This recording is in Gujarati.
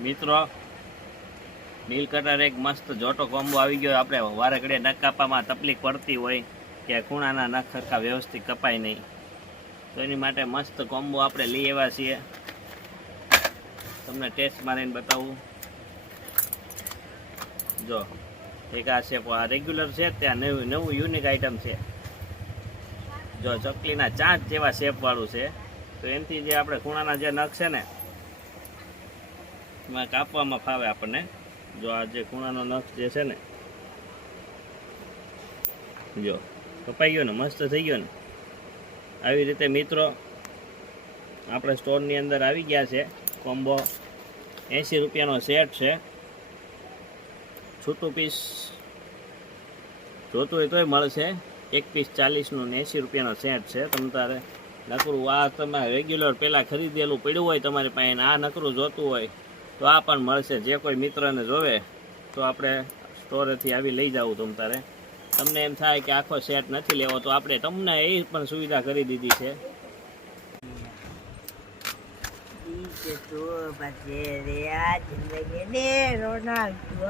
મિત્રો નીલ કટર એક મસ્ત જોટો કોમ્બો આવી ગયો. આપણે વારે ઘડીએ નખ કાપવામાં તકલીફ પડતી હોય કે ખૂણાના નખ સરખા વ્યવસ્થિત કપાય નહીં, તો એની માટે મસ્ત કોમ્બો આપણે લઈ આવ્યા છીએ. તમને ટેસ્ટ મારીને બતાવું. જો એક આ છે, આ રેગ્યુલર છે, ત્યાં નવું યુનિક આઈટમ છે. જો ચકલીના ચાંચ જેવા શેપવાળું છે. તો એનાથી જે આપણે ખૂણાના જે નખ છે ને એમાં કાપવામાં ફાવે આપણને. જો આ જે ખૂણાનો નખ જે છે ને, જો કપાઈ ગયો ને, મસ્ત થઈ ગયો ને. આવી રીતે મિત્રો આપણે સ્ટોરની અંદર આવી ગયા છે કોમ્બો. 80 રૂપિયાનો સેટ છે. છૂટું પીસ જોતું હોય તોય મળશે. એક પીસ 40નું ને 80 રૂપિયાનો સેટ છે. તમે તારે નકરું આ તમે રેગ્યુલર પહેલાં ખરીદેલું પડ્યું હોય તમારી પાસે, આ નકરું જોતું હોય તો આ પણ મળશે. જે કોઈ મિત્રને જોવે તો આપણે સ્ટોરેથી આવી લઈ જવું. તમ તારે તમને એમ થાય કે આખો સેટ નથી લેવો તો આપણે તમને એ પણ સુવિધા કરી દીધી છે. જિંદગી રોનાલ્ડો